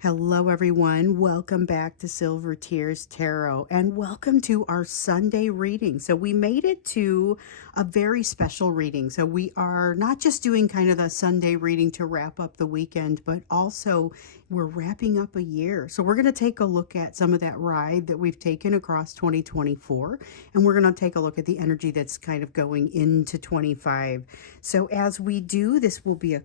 Hello, everyone. Welcome back to Silver Tears Tarot and welcome to our Sunday reading. So, we made it to a very special reading. So, we are not just doing kind of the Sunday reading to wrap up the weekend, but also we're wrapping up a year. So, we're going to take a look at some of that ride that we've taken across 2024, and we're going to take a look at the energy that's kind of going into 25. So, as we do, this will be a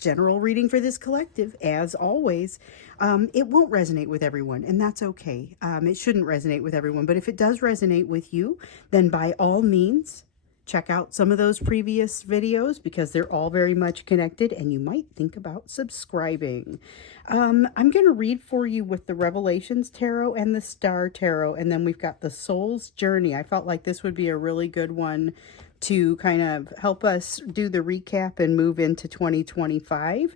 general reading for this collective. As always, it won't resonate with everyone, and that's okay. It shouldn't resonate with everyone, but if it does resonate with you, then by all means, check out some of those previous videos because they're all very much connected, and you might think about subscribing. I'm going to read for you with the Revelations Tarot and the Star Tarot, and then we've got the Soul's Journey. I felt like this would be a really good one to kind of help us do the recap and move into 2025.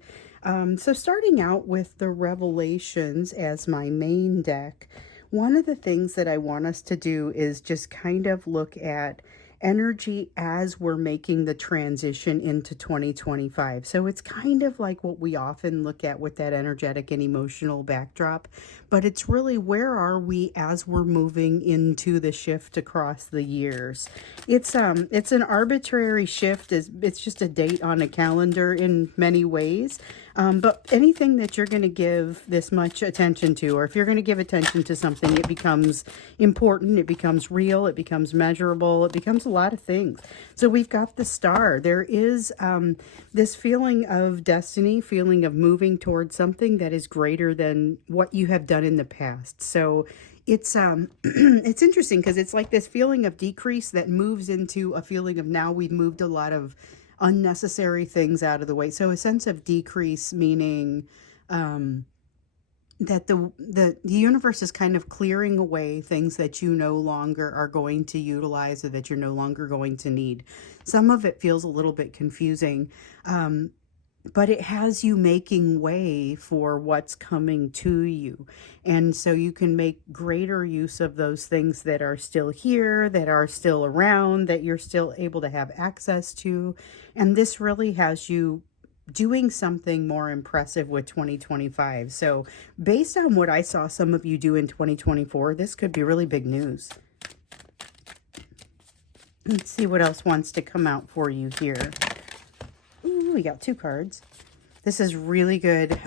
So starting out with the Revelations as my main deck, one of the things that I want us to do is just kind of look at energy as we're making the transition into 2025. So it's kind of like what we often look at with that energetic and emotional backdrop, but it's really where are we as we're moving into the shift across the years. It's an arbitrary shift. It's just a date on a calendar in many ways. But anything that you're going to give this much attention to, or if you're going to give attention to something, it becomes important, it becomes real, it becomes measurable, it becomes a lot of things. So we've got the Star. There is this feeling of destiny, feeling of moving towards something that is greater than what you have done in the past. So it's it's interesting because it's like this feeling of decrease that moves into a feeling of now we've moved a lot of unnecessary things out of the way. So a sense of decrease, meaning that the universe is kind of clearing away things that you no longer are going to utilize or that you're no longer going to need. Some of it feels a little bit confusing, but it has you making way for what's coming to you. And so you can make greater use of those things that are still here, that are still around, that you're still able to have access to. And this really has you doing something more impressive with 2025. So based on what I saw some of you do in 2024, this could be really big news. Let's see what else wants to come out for you here. Ooh, we got two cards. This is really good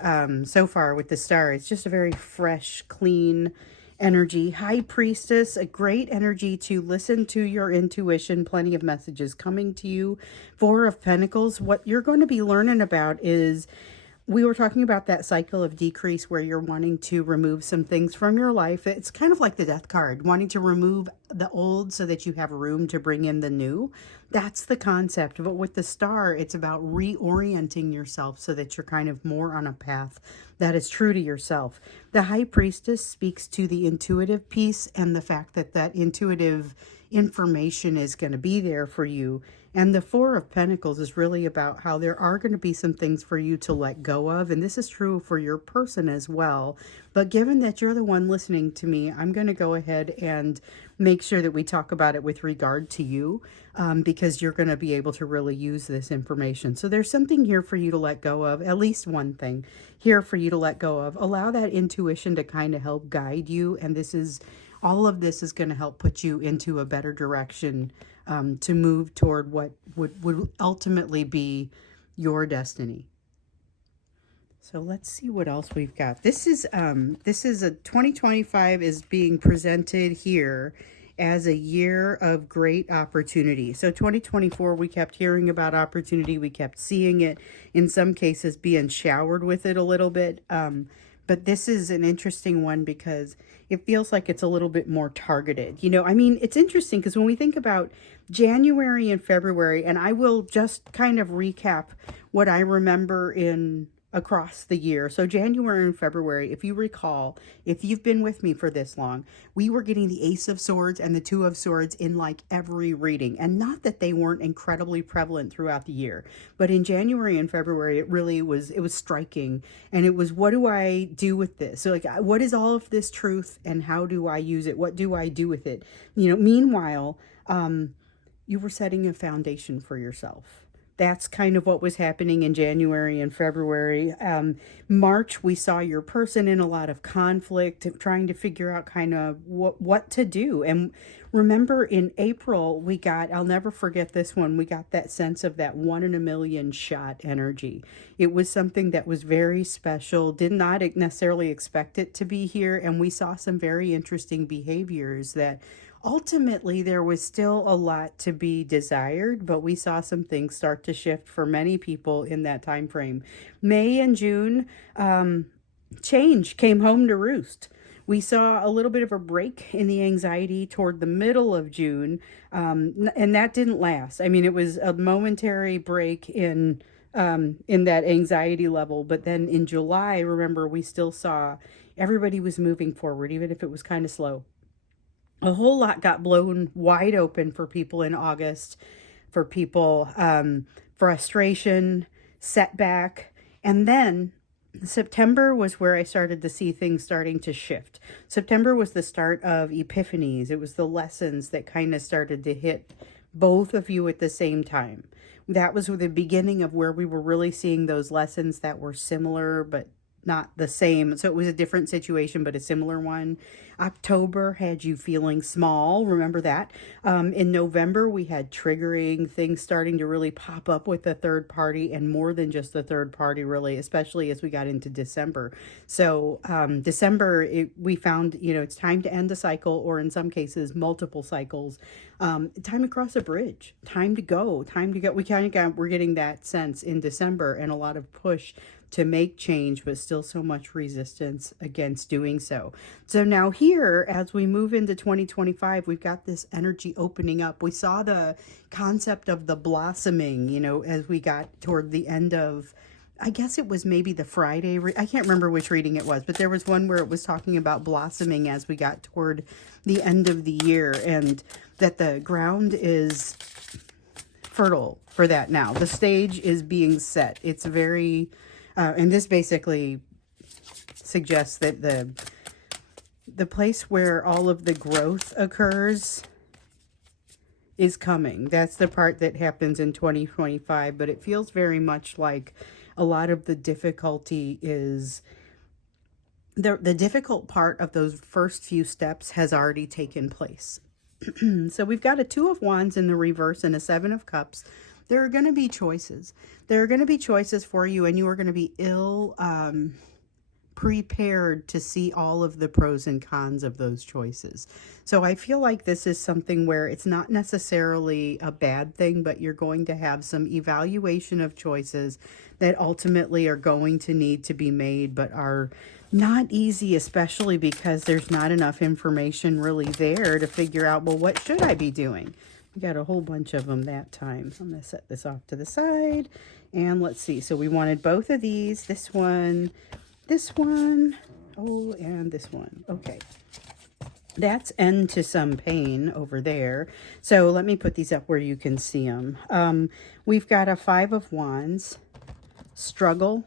so far with the Star. It's just a very fresh, clean energy. High Priestess, a great energy to listen to your intuition. Plenty of messages coming to you. Four of Pentacles. What you're going to be learning about is, we were talking about that cycle of decrease where you're wanting to remove some things from your life. It's kind of like the Death card, wanting to remove the old so that you have room to bring in the new. That's the concept. But with the Star, it's about reorienting yourself so that you're kind of more on a path that is true to yourself. The High Priestess speaks to the intuitive piece and the fact that that intuitive information is going to be there for you. And the Four of Pentacles is really about how there are going to be some things for you to let go of. And this is true for your person as well. But given that you're the one listening to me, I'm going to go ahead and make sure that we talk about it with regard to you, because you're going to be able to really use this information. So there's something here for you to let go of, at least one thing here for you to let go of. Allow that intuition to kind of help guide you. And all of this is going to help put you into a better direction to move toward what would ultimately be your destiny. So let's see what else we've got. This is a 2025 is being presented here as a year of great opportunity. So 2024, we kept hearing about opportunity. We kept seeing it, in some cases being showered with it a little bit. But this is an interesting one because it feels like it's a little bit more targeted. You know, I mean, it's interesting because when we think about January and February, and I will just kind of recap what I remember in across the year. So January and February, if you recall, if you've been with me for this long, we were getting the Ace of Swords and the Two of Swords in like every reading. And not that they weren't incredibly prevalent throughout the year, but in January and February, it was striking. And it was, what do I do with this? So like, what is all of this truth and how do I use it? What do I do with it? You know, meanwhile, you were setting a foundation for yourself. That's kind of what was happening in January and February. March, we saw your person in a lot of conflict, trying to figure out kind of what to do. And remember in April, we got, I'll never forget this one, we got that sense of that 1 in a million shot energy. It was something that was very special, did not necessarily expect it to be here. And we saw some very interesting behaviors that ultimately there was still a lot to be desired, but we saw some things start to shift for many people in that time frame. May and June, change came home to roost. We saw a little bit of a break in the anxiety toward the middle of June, and that didn't last. I mean, it was a momentary break in that anxiety level, but then in July, remember, we still saw everybody was moving forward, even if it was kind of slow. A whole lot got blown wide open for people in August, for people, frustration, setback. And then September was where I started to see things starting to shift. September was the start of epiphanies. It was the lessons that kind of started to hit both of you at the same time. That was the beginning of where we were really seeing those lessons that were similar but not the same. So it was a different situation, but a similar one. October had you feeling small. Remember that. In November, we had triggering things starting to really pop up with the third party, and more than just the third party, really, especially as we got into December. So December, we found, it's time to end a cycle, or in some cases, multiple cycles. Time to cross a bridge, time to go, time to go. We're getting that sense in December, and a lot of push to make change, but still so much resistance against doing so. So now here, as we move into 2025, we've got this energy opening up. We saw the concept of the blossoming, as we got toward the end of, I guess it was maybe the Friday, I can't remember which reading it was, but there was one where it was talking about blossoming as we got toward the end of the year, and that the ground is fertile for that now. The stage is being set. It's very... and this basically suggests that the place where all of the growth occurs is coming. That's the part that happens in 2025, but it feels very much like a lot of the difficulty is the difficult part of those first few steps has already taken place. So we've got a Two of Wands in the reverse and a Seven of Cups. There are going to be choices. There are going to be choices for you, and you are going to be prepared to see all of the pros and cons of those choices. So I feel like this is something where it's not necessarily a bad thing, but you're going to have some evaluation of choices that ultimately are going to need to be made, but are not easy, especially because there's not enough information really there to figure out, well, what should I be doing? We got a whole bunch of them that time. I'm going to set this off to the side. And let's see. So we wanted both of these. This one. Oh, and this one. Okay. That's End to Some Pain over there. So let me put these up where you can see them. We've got a Five of Wands. Struggle.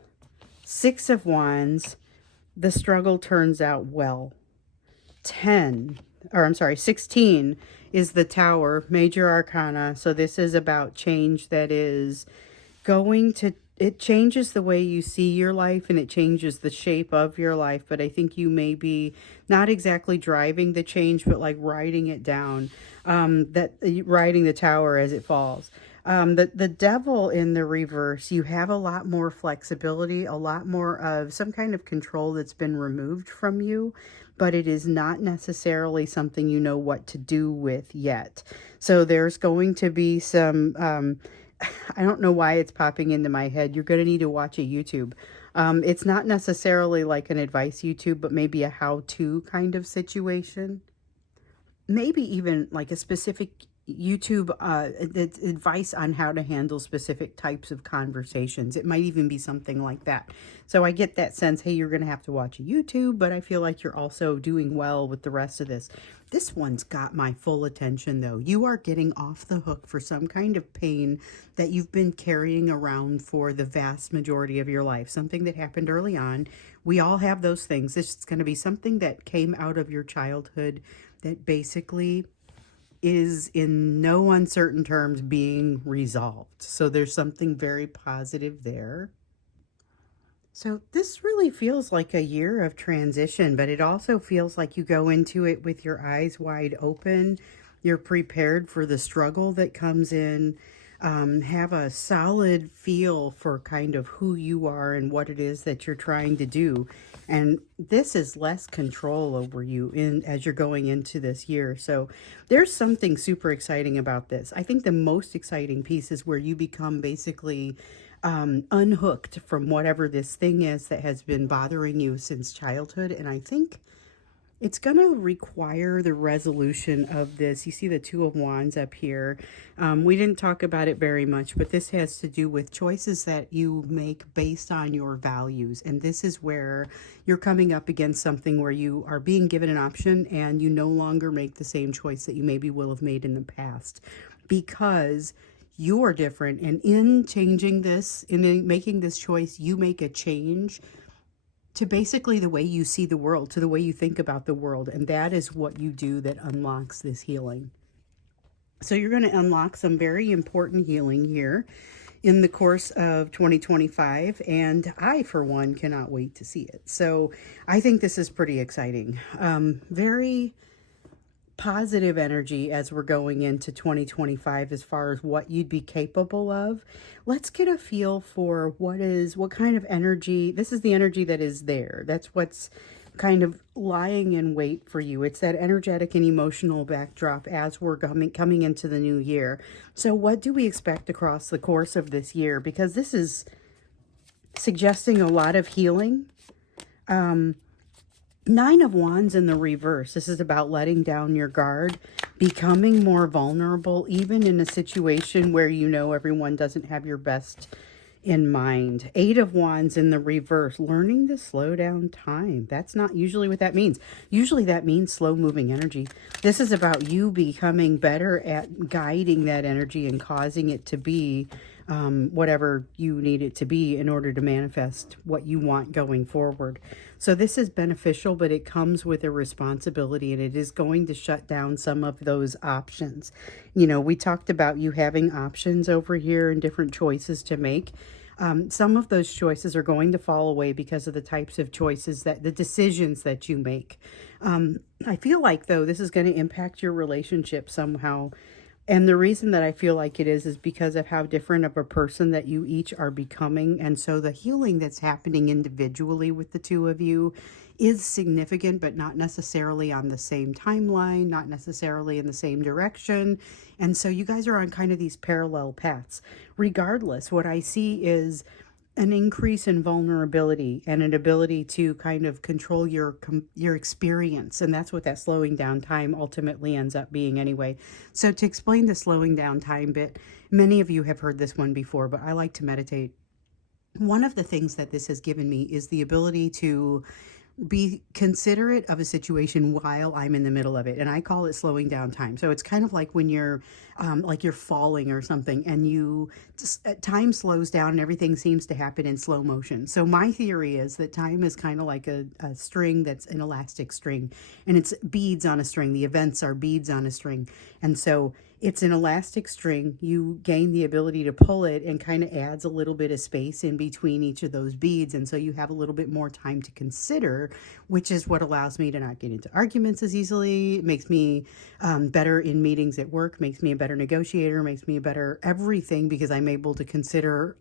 Six of Wands. The struggle turns out well. 16 is the Tower, Major Arcana. So this is about change that is going to, it changes the way you see your life, and it changes the shape of your life. But I think you may be not exactly driving the change, but like riding it down, riding the tower as it falls. The Devil in the reverse, you have a lot more flexibility, a lot more of some kind of control that's been removed from you, but it is not necessarily something you know what to do with yet. So there's going to be some, I don't know why it's popping into my head. You're going to need to watch a YouTube. It's not necessarily like an advice YouTube, but maybe a how-to kind of situation. Maybe even like a specific YouTube advice on how to handle specific types of conversations. It might even be something like that. So I get that sense, hey, you're going to have to watch a YouTube, but I feel like you're also doing well with the rest of this. This one's got my full attention, though. You are getting off the hook for some kind of pain that you've been carrying around for the vast majority of your life. Something that happened early on. We all have those things. This is going to be something that came out of your childhood that basically is in no uncertain terms being resolved. So there's something very positive there. So this really feels like a year of transition, but it also feels like you go into it with your eyes wide open. You're prepared for the struggle that comes in. Have a solid feel for kind of who you are and what it is that you're trying to do. And this is less control over you as you're going into this year. So there's something super exciting about this. I think the most exciting piece is where you become basically unhooked from whatever this thing is that has been bothering you since childhood. And I think it's going to require the resolution of this. You see the Two of Wands up here. We didn't talk about it very much, but this has to do with choices that you make based on your values. And this is where you're coming up against something where you are being given an option and you no longer make the same choice that you maybe will have made in the past, because you are different. And in changing this, in making this choice, you make a change to basically the way you see the world, to the way you think about the world. And that is what you do that unlocks this healing. So you're going to unlock some very important healing here in the course of 2025. And I, for one, cannot wait to see it. So I think this is pretty exciting. Very positive energy as we're going into 2025 as far as what you'd be capable of. Let's get a feel for what kind of energy. This is the energy that is there. That's what's kind of lying in wait for you. It's that energetic and emotional backdrop as we're coming into the new year. So what do we expect across the course of this year? Because this is suggesting a lot of healing. Nine of Wands in the reverse. This is about letting down your guard, becoming more vulnerable, even in a situation where you know everyone doesn't have your best in mind. Eight of Wands in the reverse, learning to slow down time. That's not usually what that means. Usually that means slow moving energy. This is about you becoming better at guiding that energy and causing it to be whatever you need it to be in order to manifest what you want going forward. So this is beneficial, but it comes with a responsibility, and it is going to shut down some of those options. You know, we talked about you having options over here and different choices to make. Some of those choices are going to fall away because of the types of choices the decisions that you make. I feel like, though, this is going to impact your relationship somehow. And the reason that I feel like it is because of how different of a person that you each are becoming. And so the healing that's happening individually with the two of you is significant, but not necessarily on the same timeline, not necessarily in the same direction. And so you guys are on kind of these parallel paths. Regardless, what I see is an increase in vulnerability and an ability to kind of control your experience. And that's what that slowing down time ultimately ends up being anyway. So to explain the slowing down time bit, many of you have heard this one before, but I like to meditate. One of the things that this has given me is the ability to be considerate of a situation while I'm in the middle of it. And I call it slowing down time. So it's kind of like when you're falling or something, and time slows down and everything seems to happen in slow motion. So my theory is that time is kind of like a string that's an elastic string, and it's beads on a string. The events are beads on a string. And so it's an elastic string. You gain the ability to pull it, and kind of adds a little bit of space in between each of those beads. And so you have a little bit more time to consider, which is what allows me to not get into arguments as easily. It makes me better in meetings at work, makes me a better negotiator, makes me a better everything, because I'm able to consider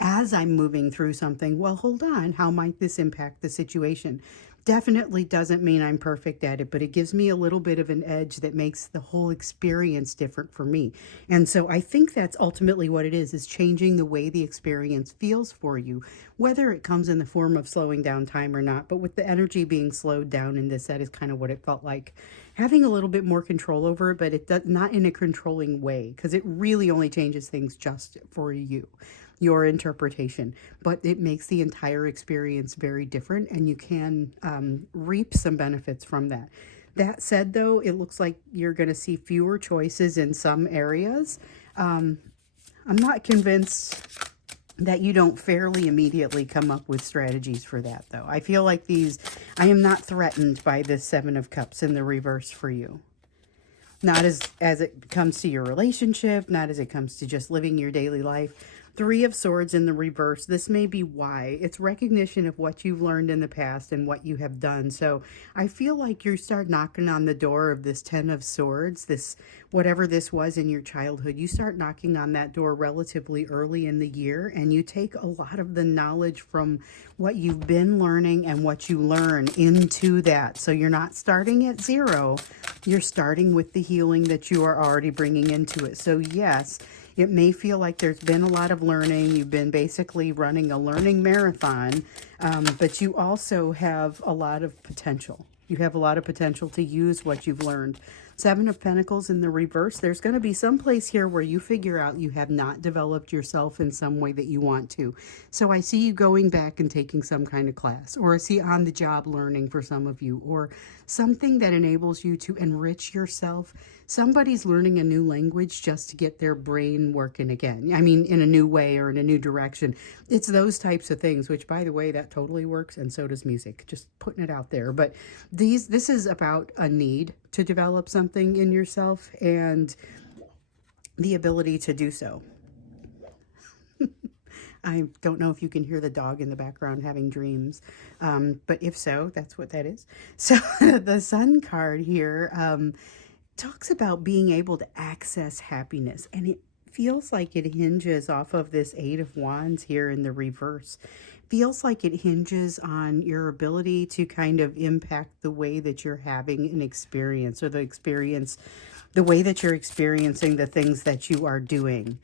as I'm moving through something, well, hold on, how might this impact the situation? Definitely doesn't mean I'm perfect at it, but it gives me a little bit of an edge that makes the whole experience different for me. And so I think that's ultimately what it is changing the way the experience feels for you, whether it comes in the form of slowing down time or not. But with the energy being slowed down in this, that is kind of what it felt like. Having a little bit more control over it, but it does not in a controlling way, because it really only changes things just for you, your interpretation, but it makes the entire experience very different, and you can reap some benefits from that. That said, though, it looks like you're going to see fewer choices in some areas. I'm not convinced that you don't fairly immediately come up with strategies for that, though. I feel like I am not threatened by this Seven of Cups in the reverse for you. not as it comes to your relationship, not as it comes to just living your daily life. Three of Swords in the reverse. This may be why. It's recognition of what you've learned in the past and what you have done. So I feel like you start knocking on the door of this Ten of Swords, this whatever this was in your childhood. You start knocking on that door relatively early in the year, and you take a lot of the knowledge from what you've been learning and what you learn into that. So you're not starting at zero. You're starting with the healing that you are already bringing into it. So yes, it may feel like there's been a lot of learning. You've been basically running a learning marathon, but you also have a lot of potential. You have a lot of potential to use what you've learned. Seven of Pentacles in the reverse. There's going to be some place here where you figure out you have not developed yourself in some way that you want to. So I see you going back and taking some kind of class, or I see on the job learning for some of you, or something that enables you to enrich yourself. Somebody's learning a new language just to get their brain working again. I mean, in a new way or in a new direction. It's those types of things, which, by the way, that totally works, and so does music. Just putting it out there. But this is about a need to develop something in yourself and the ability to do so. I don't know if you can hear the dog in the background having dreams, but if so, that's what that is. So the Sun card here talks about being able to access happiness, and it feels like it hinges off of this Eight of Wands here in the reverse. Feels like it hinges on your ability to kind of impact the way that you're having an experience, or the way that you're experiencing the things that you are doing.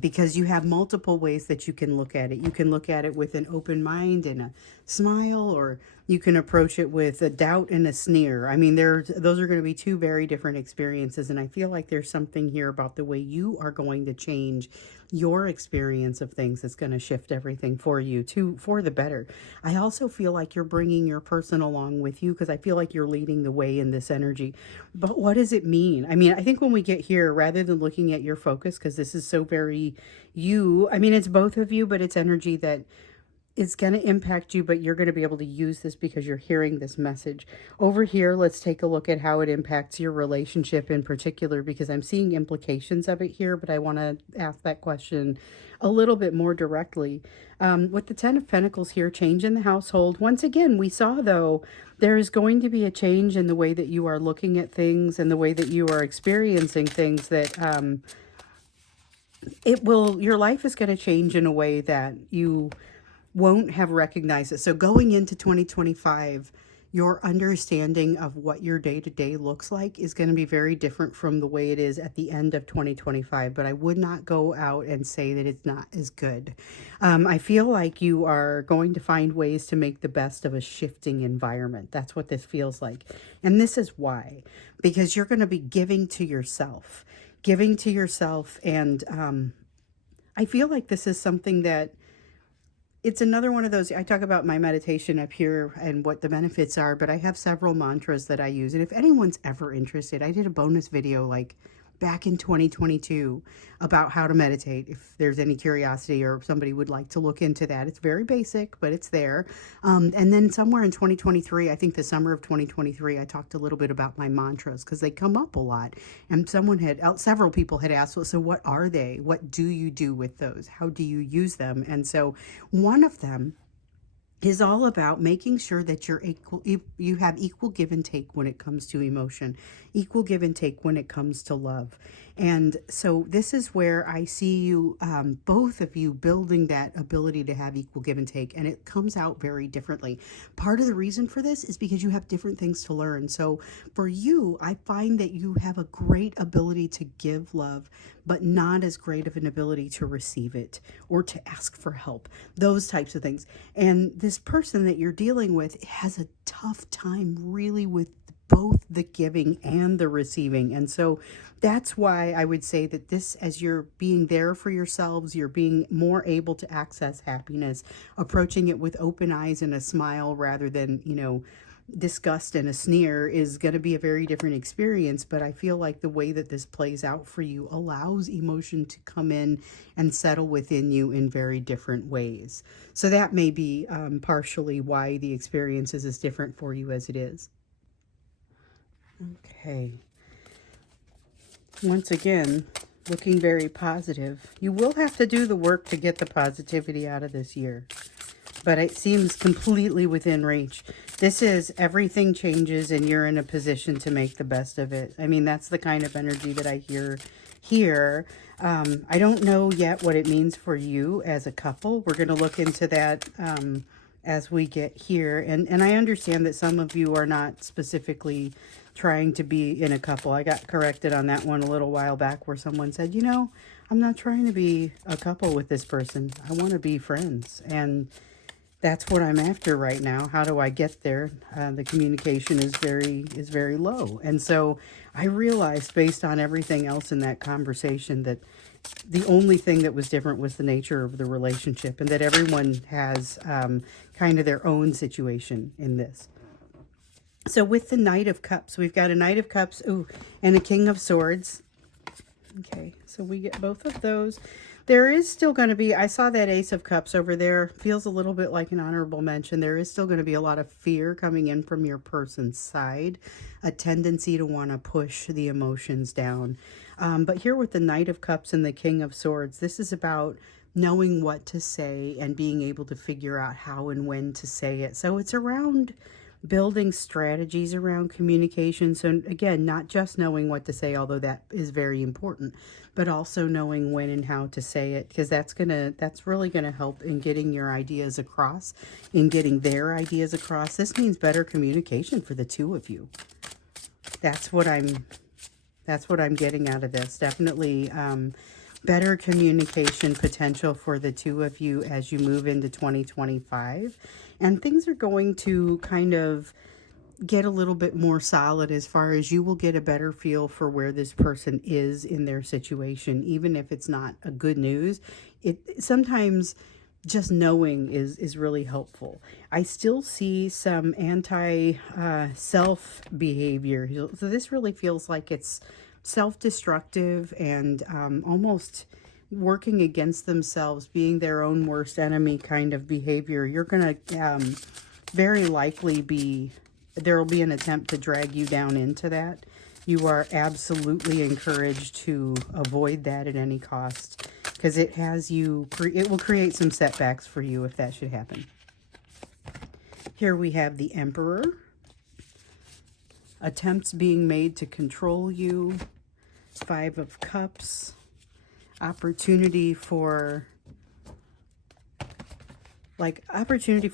Because you have multiple ways that you can look at it. You can look at it with an open mind and a smile, or you can approach it with a doubt and a sneer. I mean, those are going to be two very different experiences, and I feel like there's something here about the way you are going to change your experience of things that's going to shift everything for you for the better. I also feel like you're bringing your person along with you, because I feel like you're leading the way in this energy. But what does it mean? I mean, I think when we get here, rather than looking at your focus, because this is so very you, I mean, it's both of you, but it's energy that it's going to impact you, but you're going to be able to use this because you're hearing this message. Over here, let's take a look at how it impacts your relationship in particular, because I'm seeing implications of it here, but I want to ask that question a little bit more directly. With the Ten of Pentacles here, change in the household. Once again, we saw, though, there is going to be a change in the way that you are looking at things and the way that you are experiencing things, that your life is going to change in a way that you won't have recognized it. So going into 2025, your understanding of what your day-to-day looks like is going to be very different from the way it is at the end of 2025. But I would not go out and say that it's not as good. I feel like you are going to find ways to make the best of a shifting environment. That's what this feels like. And this is why. Because you're going to be giving to yourself. And I feel like this is something that it's another one of those. I talk about my meditation up here and what the benefits are, but I have several mantras that I use. And if anyone's ever interested, I did a bonus video like back in 2022 about how to meditate. If there's any curiosity or somebody would like to look into that, it's very basic, but it's there. And then somewhere in 2023, I think the summer of 2023, I talked a little bit about my mantras, because they come up a lot. And several people had asked, well, so what are they? What do you do with those? How do you use them? And so one of them is all about making sure that you have equal give and take when it comes to emotion, equal give and take when it comes to love. And so this is where I see you, both of you, building that ability to have equal give and take, and it comes out very differently. Part of the reason for this is because you have different things to learn. So for you, I find that you have a great ability to give love, but not as great of an ability to receive it or to ask for help, those types of things. And this person that you're dealing with has a tough time really with both the giving and the receiving. And so that's why I would say that this, as you're being there for yourselves, you're being more able to access happiness, approaching it with open eyes and a smile rather than, disgust and a sneer, is going to be a very different experience. But I feel like the way that this plays out for you allows emotion to come in and settle within you in very different ways. So that may be partially why the experience is as different for you as it is. Okay. Once again, looking very positive. You will have to do the work to get the positivity out of this year, but it seems completely within reach. This is everything changes and you're in a position to make the best of it. I mean, that's the kind of energy that I hear here. I don't know yet what it means for you as a couple. We're going to look into that as we get here. And I understand that some of you are not specifically trying to be in a couple. I got corrected on that one a little while back where someone said, you know, I'm not trying to be a couple with this person. I want to be friends. And that's what I'm after right now. How do I get there? The communication is very low. And so I realized based on everything else in that conversation that the only thing that was different was the nature of the relationship, and that everyone has kind of their own situation in this. So with the Knight of Cups, we've got a Knight of Cups, ooh, and a King of Swords. Okay, so we get both of those. There is still going to be, I saw that Ace of Cups over there, feels a little bit like an honorable mention. There is still going to be a lot of fear coming in from your person's side, a tendency to want to push the emotions down. But here with the Knight of Cups and the King of Swords, this is about knowing what to say and being able to figure out how and when to say it. So it's around building strategies around communication. So again, not just knowing what to say, although that is very important, but also knowing when and how to say it, because that's really gonna help in getting your ideas across, in getting their ideas across. This means better communication for the two of you. That's what I'm getting out of this. Definitely better communication potential for the two of you as you move into 2025. And things are going to kind of get a little bit more solid as far as you will get a better feel for where this person is in their situation, even if it's not a good news. It sometimes just knowing is really helpful. I still see some anti-self behavior. So this really feels like it's self-destructive and almost working against themselves, being their own worst enemy kind of behavior. You're going to very likely there will be an attempt to drag you down into that. You are absolutely encouraged to avoid that at any cost, because it will create some setbacks for you if that should happen. Here we have the Emperor. Attempts being made to control you. Five of Cups. Opportunity for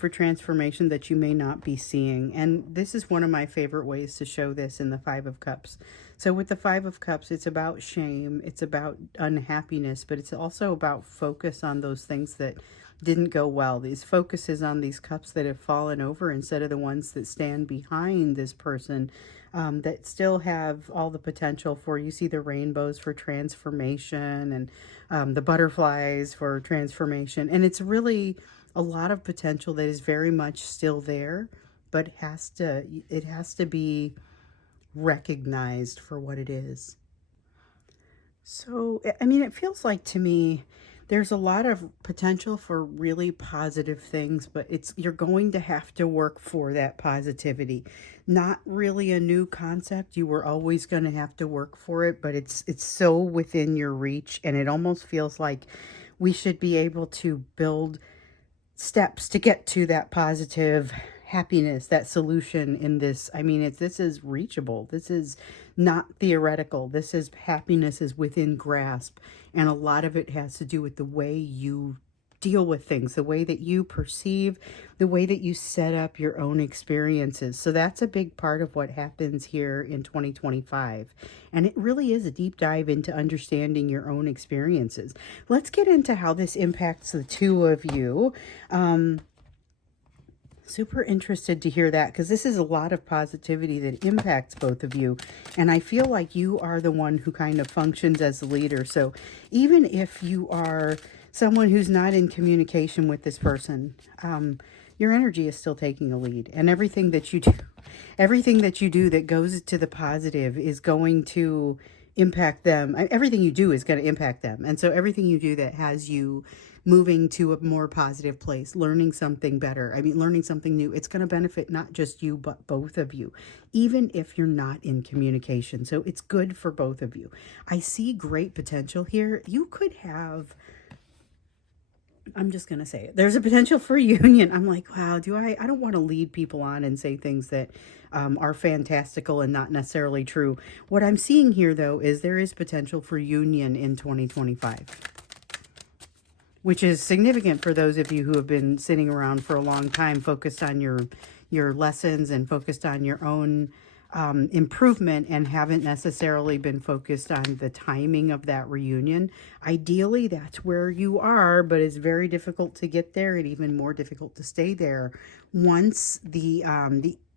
transformation that you may not be seeing. And this is one of my favorite ways to show this in the Five of Cups. So with the Five of Cups, it's about shame, it's about unhappiness, but it's also about focus on those things that didn't go well. These focuses on these cups that have fallen over instead of the ones that stand behind this person, that still have all the potential for, you see the rainbows for transformation and the butterflies for transformation. And it's really a lot of potential that is very much still there, but it has to be recognized for what it is. So, I mean, it feels like to me, there's a lot of potential for really positive things, but you're going to have to work for that positivity. Not really a new concept. You were always going to have to work for it, but it's so within your reach, and it almost feels like we should be able to build steps to get to that positive happiness, that solution in this. I mean, this is reachable. This is not theoretical. This is happiness is within grasp. And a lot of it has to do with the way you deal with things, the way that you perceive, the way that you set up your own experiences. So that's a big part of what happens here in 2025. And it really is a deep dive into understanding your own experiences. Let's get into how this impacts the two of you. Super interested to hear that, because this is a lot of positivity that impacts both of you. And I feel like you are the one who kind of functions as the leader. So even if you are someone who's not in communication with this person, your energy is still taking a lead. And everything that you do that goes to the positive is going to impact them. Everything you do is going to impact them. And so everything you do that has you moving to a more positive place, learning something better. I mean, learning something new. It's going to benefit not just you, but both of you, even if you're not in communication. So it's good for both of you. I see great potential here. You could have, I'm just going to say it. There's a potential for union. I'm like, wow, I don't want to lead people on and say things that are fantastical and not necessarily true. What I'm seeing here, though, is there is potential for union in 2025, which is significant for those of you who have been sitting around for a long time, focused on your lessons and focused on your own improvement, and haven't necessarily been focused on the timing of that reunion. Ideally, that's where you are, but it's very difficult to get there, and even more difficult to stay there once the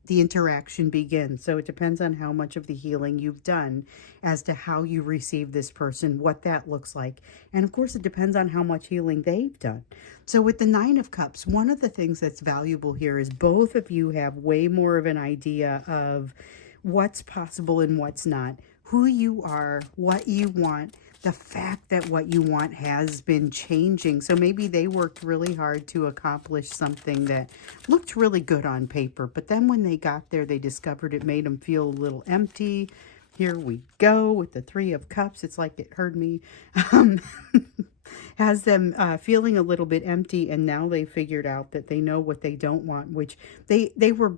interaction begins. So it depends on how much of the healing you've done as to how you receive this person, what that looks like. And of course, it depends on how much healing they've done. So with the Nine of Cups, one of the things that's valuable here is both of you have way more of an idea of what's possible and what's not, who you are, what you want, the fact that what you want has been changing. So maybe they worked really hard to accomplish something that looked really good on paper, but then when they got there, they discovered it made them feel a little empty. Here we go with the Three of Cups. It's like it heard me. Has them feeling a little bit empty, and now they figured out that they know what they don't want, which they were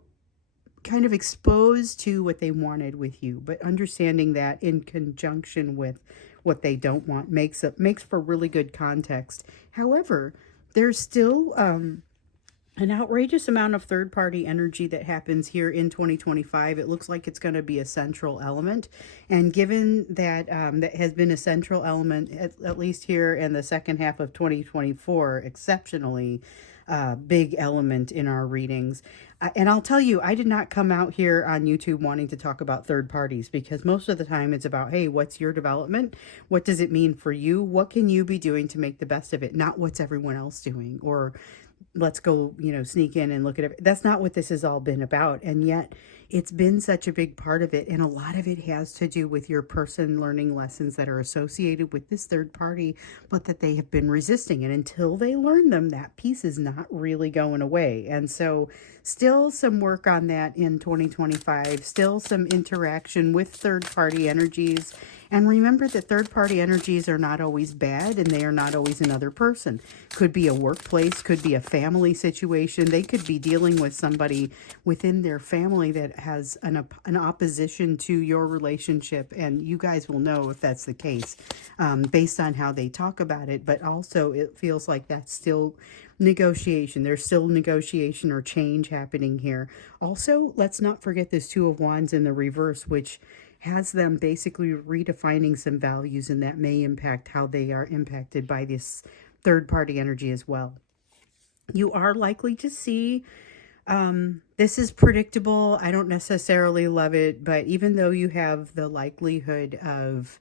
kind of exposed to what they wanted with you, but understanding that in conjunction with what they don't want makes for really good context. However, there's still an outrageous amount of third-party energy that happens here in 2025. It looks like it's going to be a central element, and given that that has been a central element at least here in the second half of 2024, exceptionally big element in our readings. And I'll tell you, I did not come out here on YouTube wanting to talk about third parties, because most of the time it's about, hey, what's your development? What does it mean for you? What can you be doing to make the best of it? Not what's everyone else doing, or let's go, sneak in and look at it. That's not what this has all been about. And yet it's been such a big part of it. And a lot of it has to do with your person learning lessons that are associated with this third party, but that they have been resisting. And until they learn them, that piece is not really going away. And so still some work on that in 2025, still some interaction with third party energies. And remember that third-party energies are not always bad, and they are not always another person. Could be a workplace, could be a family situation. They could be dealing with somebody within their family that has an opposition to your relationship, and you guys will know if that's the case based on how they talk about it. But also it feels like that's still negotiation. There's still negotiation or change happening here. Also, let's not forget this Two of Wands in the reverse, which has them basically redefining some values, and that may impact how they are impacted by this third-party energy as well. You are likely to see, this is predictable. I don't necessarily love it, but even though you have the likelihood of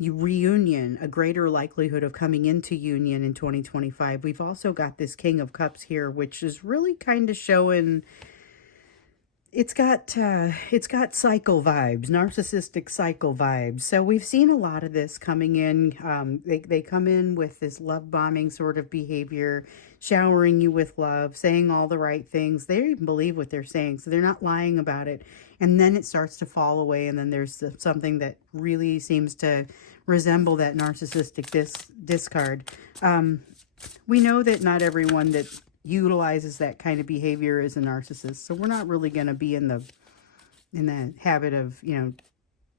reunion, a greater likelihood of coming into union in 2025, we've also got this King of Cups here, which is really kind of showing... It's got cycle vibes, narcissistic cycle vibes. So we've seen a lot of this coming in. They come in with this love bombing sort of behavior, showering you with love, saying all the right things. They even believe what they're saying, so they're not lying about it. And then it starts to fall away, and then there's something that really seems to resemble that narcissistic discard. We know that not everyone that utilizes that kind of behavior as a narcissist, so we're not really going to be in the habit of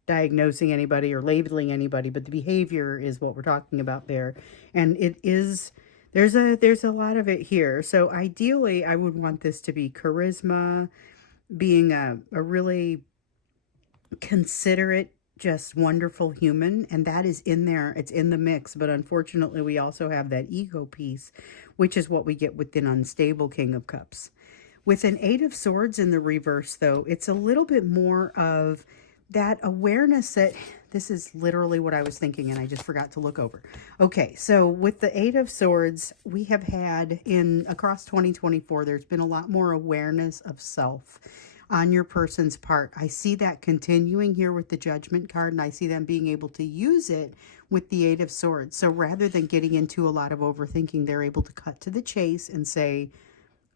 diagnosing anybody or labeling anybody, but the behavior is what we're talking about there. And there's a lot of it here. So ideally I would want this to be charisma, being a really considerate, just wonderful human, and that is in there. It's in the mix, but unfortunately we also have that ego piece, which is what we get with an unstable King of Cups. With an Eight of Swords in the reverse, though, it's a little bit more of that awareness that this is literally what I was thinking, and I just forgot to look over. Okay, so with the Eight of Swords, we have had across 2024, there's been a lot more awareness of self. on your person's part. I see that continuing here with the Judgment card, and I see them being able to use it with the Eight of Swords. So rather than getting into a lot of overthinking, they're able to cut to the chase and say,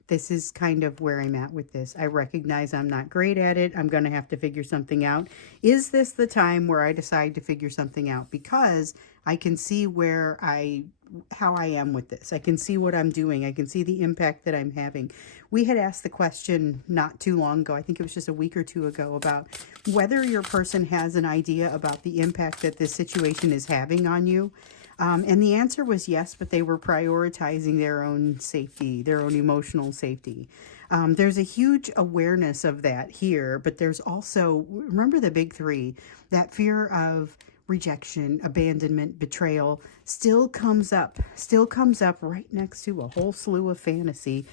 this is kind of where I'm at with this. I recognize I'm not great at it. I'm going to have to figure something out. Is this the time where I decide to figure something out? Because I can see how I am with this. I can see what I'm doing. I can see the impact that I'm having. We had asked the question not too long ago, I think it was just a week or two ago, about whether your person has an idea about the impact that this situation is having on you. And the answer was yes, but they were prioritizing their own safety, their own emotional safety. There's a huge awareness of that here, but there's also, remember the big three, that fear of rejection, abandonment, betrayal still comes up right next to a whole slew of fantasy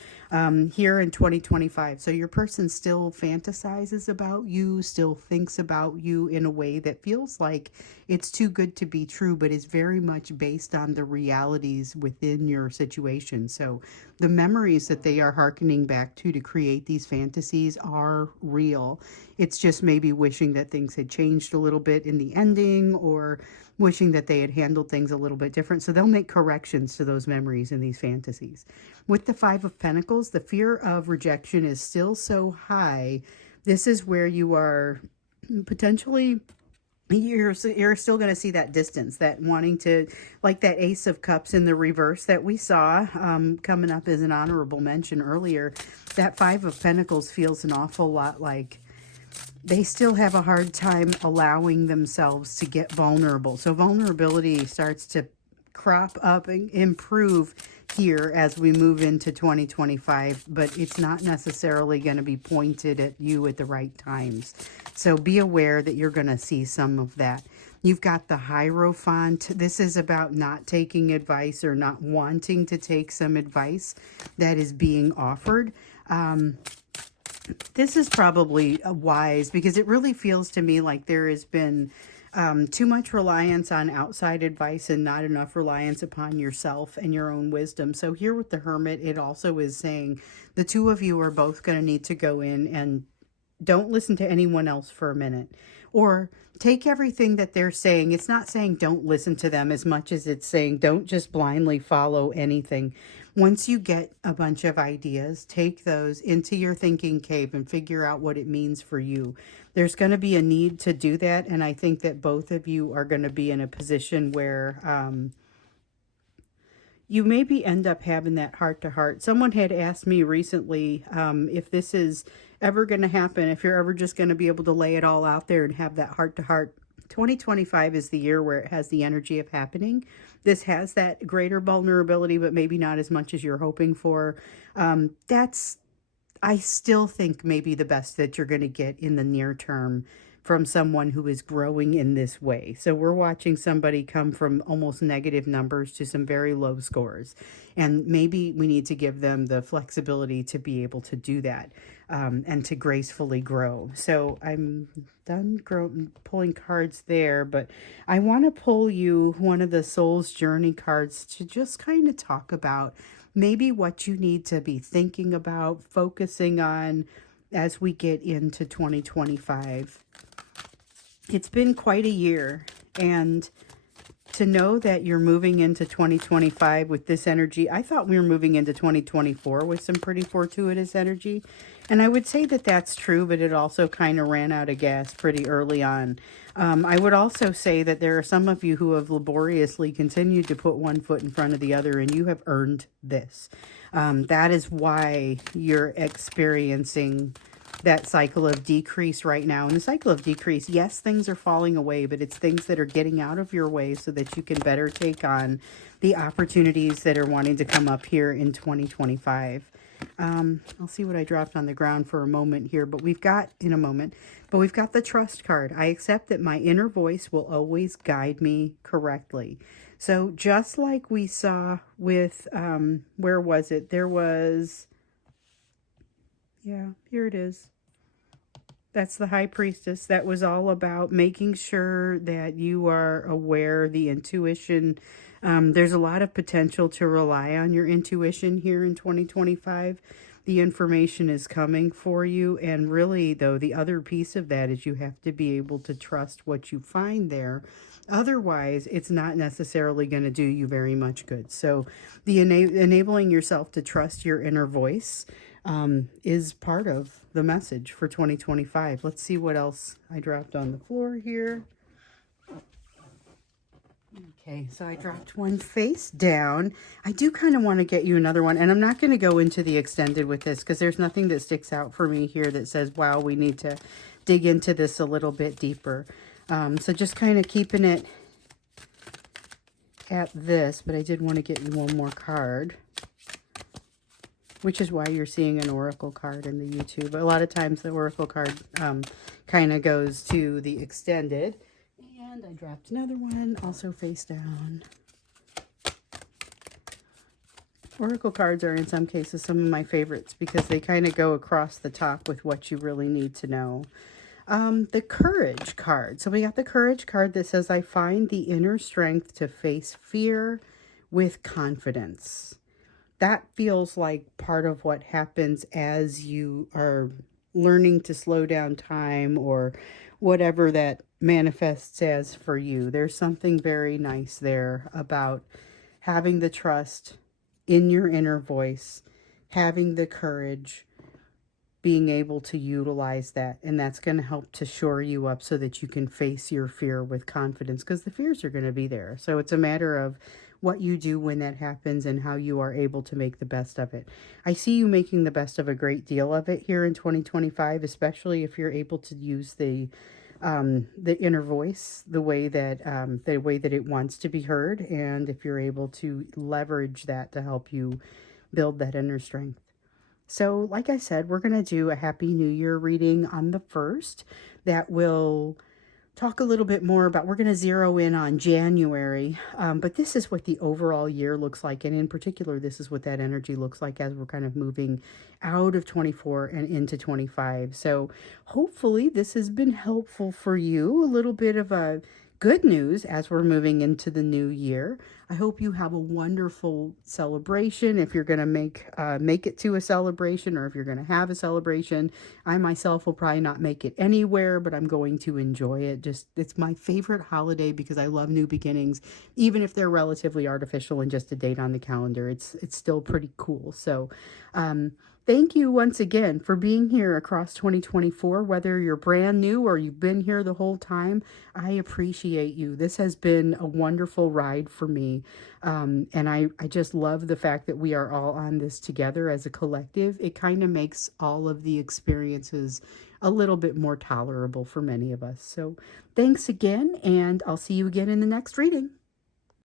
here in 2025. So your person still fantasizes about you, still thinks about you in a way that feels like it's too good to be true, but is very much based on the realities within your situation. So the memories that they are hearkening back to create these fantasies are real. It's just maybe wishing that things had changed a little bit in the ending, or wishing that they had handled things a little bit different. So they'll make corrections to those memories in these fantasies. With the Five of Pentacles, the fear of rejection is still so high. This is where you are potentially, you're still going to see that distance, that wanting to, like that Ace of Cups in the reverse that we saw coming up as an honorable mention earlier. That Five of Pentacles feels an awful lot like they still have a hard time allowing themselves to get vulnerable. So vulnerability starts to crop up and improve here as we move into 2025, but it's not necessarily going to be pointed at you at the right times. So be aware that you're going to see some of that. You've got the Hierophant. This is about not taking advice or not wanting to take some advice that is being offered. This is probably wise, because it really feels to me like there has been too much reliance on outside advice and not enough reliance upon yourself and your own wisdom. So here with the Hermit, it also is saying the two of you are both going to need to go in and don't listen to anyone else for a minute, or take everything that they're saying. It's not saying don't listen to them as much as it's saying don't just blindly follow anything. Once you get a bunch of ideas, take those into your thinking cave and figure out what it means for you. There's going to be a need to do that, and I think that both of you are going to be in a position where you maybe end up having that heart-to-heart. Someone had asked me recently if this is ever going to happen, if you're ever just going to be able to lay it all out there and have that heart-to-heart. 2025 is the year where it has the energy of happening. This has that greater vulnerability, but maybe not as much as you're hoping for. I still think maybe the best that you're going to get in the near term from someone who is growing in this way. So we're watching somebody come from almost negative numbers to some very low scores. And maybe we need to give them the flexibility to be able to do that and to gracefully grow. So I'm done pulling cards there, but I want to pull you one of the Soul's Journey cards to just kind of talk about maybe what you need to be thinking about, focusing on as we get into 2025. It's been quite a year, and to know that you're moving into 2025 with this energy, I thought we were moving into 2024 with some pretty fortuitous energy, and I would say that that's true, but it also kind of ran out of gas pretty early on. I would also say that there are some of you who have laboriously continued to put one foot in front of the other, and you have earned this. That is why you're experiencing that cycle of decrease right now. And the cycle of decrease, yes, things are falling away, but it's things that are getting out of your way so that you can better take on the opportunities that are wanting to come up here in 2025. I'll see what I dropped on the ground for a moment here, but we've got the Trust card. I accept that my inner voice will always guide me correctly. So just like we saw with, where was it? There was, yeah, here it is. That's the High Priestess. That was all about making sure that you are aware, the intuition. There's a lot of potential to rely on your intuition here in 2025. the information is coming for you. And really, though, the other piece of that is you have to be able to trust what you find there. Otherwise, it's not necessarily going to do you very much good. So the enabling yourself to trust your inner voice is part of the message for 2025. Let's see what else I dropped on the floor here. Okay, so I dropped one face down. I do kind of want to get you another one, and I'm not going to go into the extended with this because there's nothing that sticks out for me here that says, wow, we need to dig into this a little bit deeper. So just kind of keeping it at this, but I did want to get you one more card, which is why you're seeing an oracle card in the YouTube. A lot of times the oracle card kind of goes to the extended. And I dropped another one, also face down. Oracle cards are in some cases some of my favorites because they kind of go across the top with what you really need to know. The Courage card. So we got the Courage card that says, I find the inner strength to face fear with confidence. That feels like part of what happens as you are learning to slow down time or whatever that manifests as for you. There's something very nice there about having the trust in your inner voice, having the courage, being able to utilize that. And that's going to help to shore you up so that you can face your fear with confidence, because the fears are going to be there. So it's a matter of what you do when that happens and how you are able to make the best of it. I see you making the best of a great deal of it here in 2025, especially if you're able to use the inner voice the way that it wants to be heard, and if you're able to leverage that to help you build that inner strength. So like I said, we're going to do a Happy New Year reading on the 1st that will talk a little bit more about, we're going to zero in on January, but this is what the overall year looks like, and in particular this is what that energy looks like as we're kind of moving out of 24 and into 25. So hopefully this has been helpful for you, a little bit of a good news as we're moving into the new year. I hope you have a wonderful celebration. If you're going to make it to a celebration, or if you're going to have a celebration, I myself will probably not make it anywhere, but I'm going to enjoy it. It's my favorite holiday because I love new beginnings, even if they're relatively artificial and just a date on the calendar. It's still pretty cool. So, thank you once again for being here across 2024, whether you're brand new or you've been here the whole time. I appreciate you. This has been a wonderful ride for me. And I just love the fact that we are all on this together as a collective. It kind of makes all of the experiences a little bit more tolerable for many of us. So thanks again, and I'll see you again in the next reading.